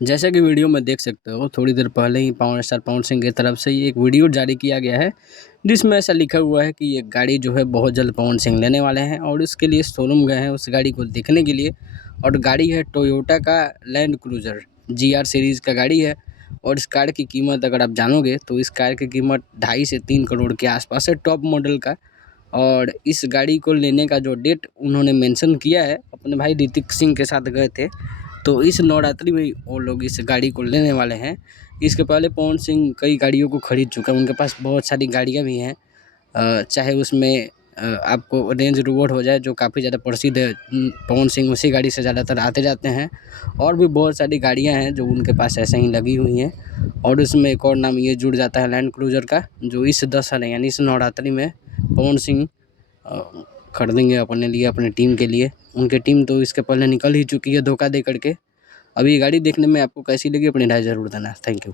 जैसा कि वीडियो में देख सकते हो, थोड़ी देर पहले ही पावर स्टार पवन सिंह की तरफ से ही एक वीडियो जारी किया गया है, जिसमें ऐसा लिखा हुआ है कि ये गाड़ी जो है बहुत जल्द पवन सिंह लेने वाले हैं और उसके लिए शोरूम गए हैं उस गाड़ी को देखने के लिए। और गाड़ी है टोयोटा का लैंड क्रूज़र GR सीरीज़ का गाड़ी है। और इस कार की कीमत अगर आप जानोगे तो इस कार की कीमत 2.5 से 3 करोड़ के आसपास है, टॉप मॉडल का। और इस गाड़ी को लेने का जो डेट उन्होंने मेंशन किया है, अपने भाई ऋतिक सिंह के साथ गए थे, तो इस नवरात्रि में वो लोग इस गाड़ी को लेने वाले हैं। इसके पहले पवन सिंह कई गाड़ियों को खरीद चुका है, उनके पास बहुत सारी गाड़ियाँ भी हैं। चाहे उसमें आपको रेंज रोवर हो जाए जो काफ़ी ज़्यादा प्रसिद्ध है, पवन सिंह उसी गाड़ी से ज़्यादातर आते जाते हैं। और भी बहुत सारी गाड़ियाँ हैं जो उनके पास ऐसे ही लगी हुई हैं। और उसमें एक और नाम ये जुड़ जाता है लैंड क्रूज़र का, जो इस दशहरे यानी इस नवरात्रि में पवन सिंह खरीदेंगे अपने लिए, अपने टीम के लिए। उनकी टीम तो इसके पहले निकल ही चुकी है धोखा दे करके। अभी ये गाड़ी देखने में आपको कैसी लगी, अपनी राय ज़रूर देना। Thank you.